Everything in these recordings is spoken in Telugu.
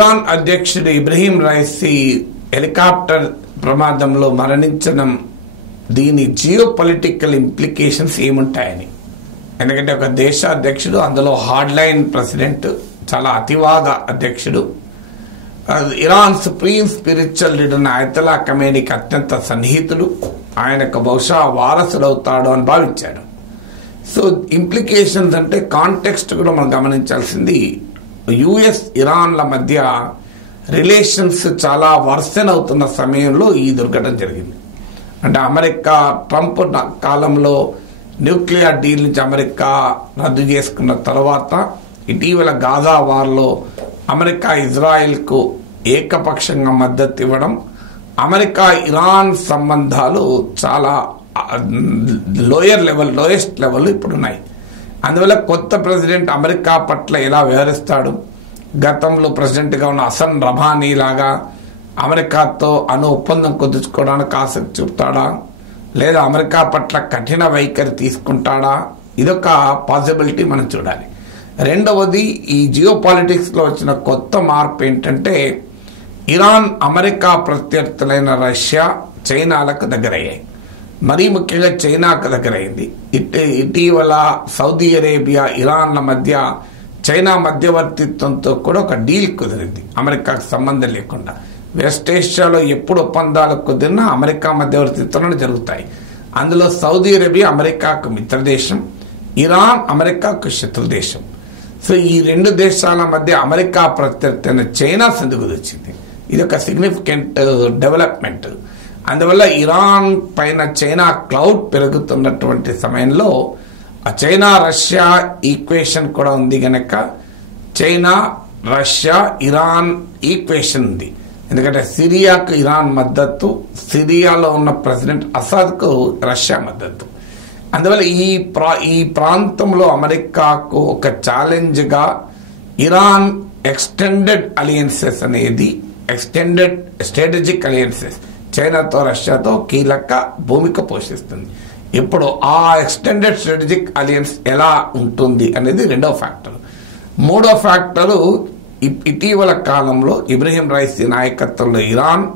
ఇరాన్ అధ్యక్షుడు ఇబ్రహీం రైసీ హెలికాప్టర్ ప్రమాదంలో మరణించడం దీని జియో పొలిటికల్ ఇంప్లికేషన్స్ ఏముంటాయని. ఎందుకంటే ఒక దేశ అధ్యక్షుడు, అందులో హార్డ్ లైన్ ప్రెసిడెంట్, చాలా అతివాద అధ్యక్షుడు, ఇరాన్ సుప్రీం స్పిరిచువల్ లీడర్ ఆయతొల్లా ఖమేనీకి అత్యంత సన్నిహితుడు, ఆయనకు బహుశా వారసుడవుతాడు అని భావించాడు. సో ఇంప్లికేషన్స్ అంటే కాంటెక్స్ట్ కూడా మనం గమనించాల్సింది. యుఎస్ ఇరాన్ల మధ్య రిలేషన్స్ చాలా వర్సెన్ అవుతున్న సమయంలో ఈ దుర్ఘటన జరిగింది. అంటే అమెరికా ట్రంప్ కాలంలో న్యూక్లియర్ డీల్ నుంచి అమెరికా రద్దు చేసుకున్న తర్వాత ఇటీవల గాజా వార్లో అమెరికా ఇజ్రాయెల్కు ఏకపక్షంగా మద్దతు ఇవ్వడం, అమెరికా ఇరాన్ సంబంధాలు చాలా లోయెస్ట్ లెవెల్ ఇప్పుడు ఉన్నాయి. అందువల్ల కొత్త ప్రెసిడెంట్ అమెరికా పట్ల ఎలా వ్యవహరిస్తాడు, గతంలో ప్రెసిడెంట్గా ఉన్న హసన్ రబానీ లాగా అమెరికాతో ఒప్పందం కుదుర్చుకోవడానికి ఆసక్తి చూపుతాడా, లేదా అమెరికా పట్ల కఠిన వైఖరి తీసుకుంటాడా, ఇదొక పాసిబిలిటీ మనం చూడాలి. రెండవది, ఈ జియో పాలిటిక్స్లో వచ్చిన కొత్త మార్పు ఏంటంటే ఇరాన్ అమెరికా ప్రత్యర్థులైన రష్యా, చైనాలకు దగ్గరయ్యాయి. మరీ ముఖ్యంగా చైనాకు దగ్గరైంది. ఇటీవల సౌదీ అరేబియా, ఇరాన్ల మధ్య చైనా మధ్యవర్తిత్వంతో కూడా ఒక డీల్ కుదిరింది అమెరికాకు సంబంధం లేకుండా. వెస్ట్ ఏషియాలో ఎప్పుడు ఒప్పందాలు కుదిరినా అమెరికా మధ్యవర్తిత్వంలో జరుగుతాయి. అందులో సౌదీ అరేబియా అమెరికాకు మిత్రదేశం, ఇరాన్ అమెరికాకు శత్రుదేశం. సో ఈ రెండు దేశాల మధ్య అమెరికా ప్రత్యర్థి అయిన చైనా సందుకుదొచ్చింది. ఇది ఒక సిగ్నిఫికెంట్ డెవలప్మెంట్. అందువల్ల ఇరాన్ పైన చైనా క్లౌడ్ పెరుగుతున్నటువంటి సమయంలో చైనా రష్యా ఈక్వేషన్ కూడా ఉంది కనుక చైనా రష్యా ఇరాన్ ఈక్వేషన్ ఉంది. ఎందుకంటే సిరియాకు ఇరాన్ మద్దతు, సిరియాలో ఉన్న ప్రెసిడెంట్ అసాద్కు రష్యా మద్దతు. అందువల్ల ఈ ప్రాంతంలో అమెరికాకు ఒక ఛాలెంజ్గా ఇరాన్ ఎక్స్టెండెడ్ అలియన్సెస్ అనేది, ఎక్స్టెండెడ్ స్ట్రాటజిక్ అలియన్సెస్ చైనాతో రష్యాతో కీలక భూమిక పోషిస్తుంది. ఇప్పుడు ఆ ఎక్స్టెండెడ్ స్ట్రాటజిక్ అలియన్స్ ఎలా ఉంటుంది అనేది రెండో ఫ్యాక్టర్. మూడో ఫ్యాక్టరు, ఇటీవల కాలంలో ఇబ్రహీం రైసీ నాయకత్వంలో ఇరాన్,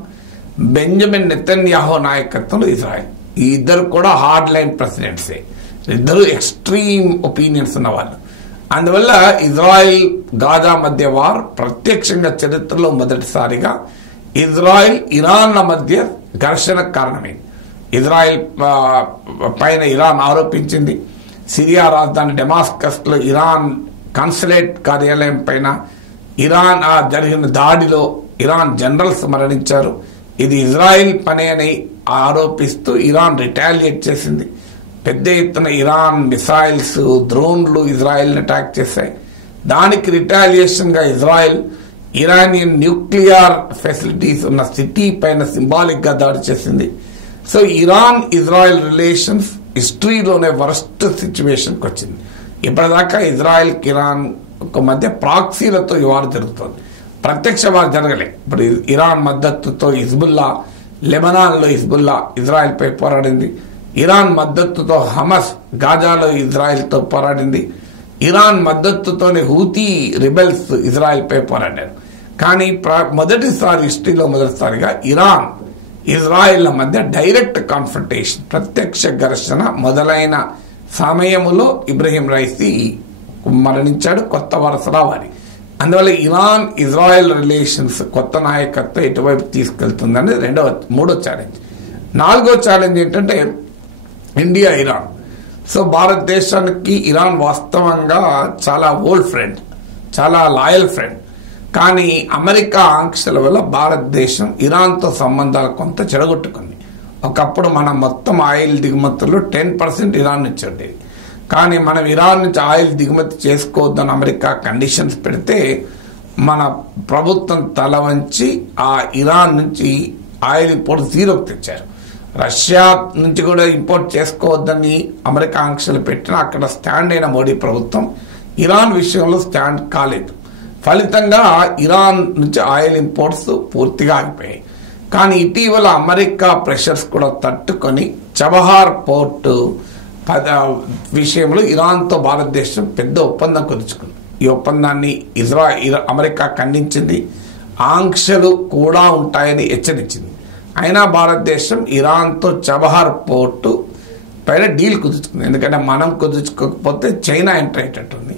బెంజమిన్ నెతన్యాహు నాయకత్వంలో ఇజ్రాయెల్, ఈ ఇద్దరు కూడా హార్డ్ లైన్ ప్రెసిడెంట్సే, ఇద్దరు ఎక్స్ట్రీమ్ ఒపీనియన్స్ ఉన్నవాళ్ళు. అందువల్ల ఇజ్రాయెల్ గాజా మధ్య వార్ ప్రత్యక్షంగా చరిత్రలో మొదటిసారిగా ఇజ్రాయెల్ ఇరాన్ల మధ్య ఘర్షణకు కారణమైంది. ఇజ్రాయెల్ పైన ఇరాన్ ఆరోపించింది, సిరియా రాజధాని డెమాస్కస్లో ఇరాన్ కాన్సులేట్ కార్యాలయం పైన ఇరాన్ జరిగిన దాడిలో ఇరాన్ జనరల్స్ మరణించారు, ఇది ఇజ్రాయెల్ పని అని ఆరోపిస్తూ ఇరాన్ రిటాలియేట్ చేసింది. పెద్ద ఎత్తున ఇరాన్ మిసైల్స్, డ్రోన్లు ఇజ్రాయెల్ని అటాక్ చేశాయి. దానికి రిటాలియేషన్గా ఇజ్రాయెల్ ఇరానియన్ న్యూక్లియర్ ఫెసిలిటీస్ ఉన్న సిటీ పైన సింబాలిక్గా దాడి చేసింది. సో ఇరాన్ ఇజ్రాయెల్ రిలేషన్స్ హిస్టరీలోనే వరస్ట్ సిచ్యువేషన్కి వచ్చింది. ఇప్పటిదాకా ఇజ్రాయెల్కి ఇరాన్ మధ్య ప్రాక్సీలతో ఈ వారు జరుగుతుంది, ప్రత్యక్ష వారు జరగలే. ఇప్పుడు ఇరాన్ మద్దతుతో హిజ్బుల్లా, లెబనాన్లో హిజ్బుల్లా ఇజ్రాయెల్పై పోరాడింది. ఇరాన్ మద్దతుతో హమస్ గాజాలో ఇజ్రాయెల్తో పోరాడింది. ఇరాన్ మద్దతుతోనే హూతీ రిబెల్స్ ఇజ్రాయెల్పై పోరాడారు. కానీ మొదటిసారిగా ఇరాన్ ఇజ్రాయెల్ మధ్య డైరెక్ట్ కాన్ఫ్రంటేషన్, ప్రత్యక్ష ఘర్షణ మొదలైన సమయంలో ఇబ్రహీం రైసీ మరణించాడు. కొత్త వరుస రావాలి. అందువల్ల ఇరాన్ ఇజ్రాయెల్ రిలేషన్స్ కొత్త నాయకత్వం ఎటువైపు తీసుకెళ్తుందని మూడో ఛాలెంజ్. నాలుగో ఛాలెంజ్ ఏంటంటే ఇండియా ఇరాన్. సో భారతదేశానికి ఇరాన్ వాస్తవంగా చాలా ఓల్డ్ ఫ్రెండ్, చాలా లాయల్ ఫ్రెండ్. కానీ అమెరికా ఆంక్షల వల్ల భారతదేశం ఇరాన్తో సంబంధాలు కొంత చెడగొట్టుకుంది. ఒకప్పుడు మన మొత్తం ఆయిల్ దిగుమతుల్లో 10% ఇరాన్ నుంచి ఉండేది. కానీ మనం ఇరాన్ నుంచి ఆయిల్ దిగుమతి చేసుకోవద్దని అమెరికా కండిషన్స్ పెడితే మన ప్రభుత్వం తల వంచి ఆ ఇరాన్ నుంచి ఆయిల్ ఇంపోర్ట్ జీరోకి తెచ్చారు. రష్యా నుంచి కూడా ఇంపోర్ట్ చేసుకోవద్దని అమెరికా ఆంక్షలు పెట్టినా అక్కడ స్టాండ్ అయిన మోడీ ప్రభుత్వం ఇరాన్ విషయంలో స్టాండ్ కాలేదు. ఫలితంగా ఇరాన్ నుంచి ఆయిల్ ఇంపోర్ట్స్ పూర్తిగా ఆగిపోయాయి. కానీ ఇటీవల అమెరికా ప్రెషర్స్ కూడా తట్టుకొని చబహార్ పోర్టు విషయంలో ఇరాన్తో భారతదేశం పెద్ద ఒప్పందం కుదుర్చుకుంది. ఈ ఒప్పందాన్ని అమెరికా ఖండించింది. ఆంక్షలు కూడా ఉంటాయని హెచ్చరించింది. అయినా భారతదేశం ఇరాన్తో చబహార్ పోర్టు పైన డీల్ కుదుర్చుకుంది. ఎందుకంటే మనం కుదుర్చుకోకపోతే చైనా ఎంటర్ అయ్యేటట్టుంది.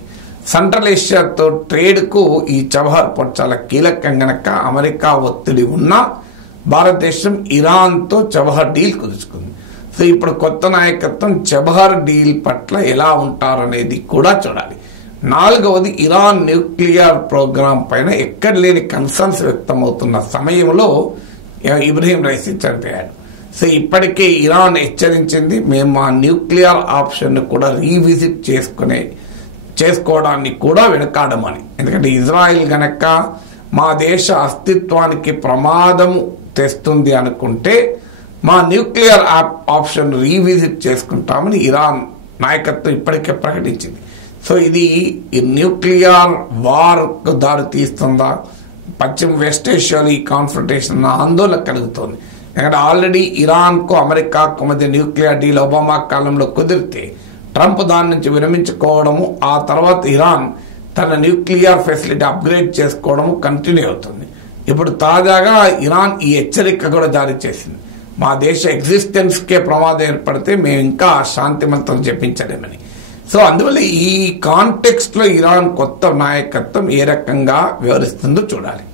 సెంట్రల్ ఏషియాతో ట్రేడ్కు ఈ చబహార్ పోర్ట్ చాలా కీలకం గనక అమెరికా ఒత్తిడి ఉన్నా భారతదేశం ఇరాన్తో చబహార్ డీల్ కుదుర్చుకుంది. సో ఇప్పుడు కొత్త నాయకత్వం చబహార్ డీల్ పట్ల ఎలా ఉంటారనేది కూడా చూడాలి. 4వది, ఇరాన్ న్యూక్లియర్ ప్రోగ్రాం పైన ఎక్కడ లేని కన్సర్న్స్ వ్యక్తమవుతున్న సమయంలో ఇబ్రహీం రైసీ చనిపోయాడు. సో ఇప్పటికే ఇరాన్ హెచ్చరించింది, మేము ఆ న్యూక్లియర్ ఆప్షన్ కూడా రీవిజిట్ చేసుకోవడాన్ని కూడా వెనకాడమని. ఎందుకంటే ఇజ్రాయిల్ గనక మా దేశ అస్తిత్వానికి ప్రమాదం తెస్తుంది అనుకుంటే మా న్యూక్లియర్ ఆప్షన్ రీవిజిట్ చేసుకుంటామని ఇరాన్ నాయకత్వం ఇప్పటికే ప్రకటించింది. సో ఇది న్యూక్లియర్ వార్కు దారి తీస్తుందా, వెస్ట్ ఏషియాలో ఈ కాన్ఫ్రంటేషన్ ఆందోళన కలుగుతోంది. ఎందుకంటే ఆల్రెడీ ఇరాన్కు అమెరికాకు మధ్య న్యూక్లియర్ డీల్ ఒబామా కాలంలో కుదిరితే ట్రంప్ దాని నుంచి విరమించుకోవడము, ఆ తర్వాత ఇరాన్ తన న్యూక్లియర్ ఫెసిలిటీ అప్గ్రేడ్ చేసుకోవడము కంటిన్యూ అవుతుంది. ఇప్పుడు తాజాగా ఇరాన్ ఈ హెచ్చరిక కూడా జారీ చేసింది, మా దేశ ఎగ్జిస్టెన్స్కే ప్రమాదం ఏర్పడితే మేము ఇంకా శాంతిమంతం చెప్పించలేమని. సో అందువల్ల ఈ కాంటెక్స్ట్ లో ఇరాన్ కొత్త నాయకత్వం ఏ రకంగా వివరిస్తుందో చూడాలి.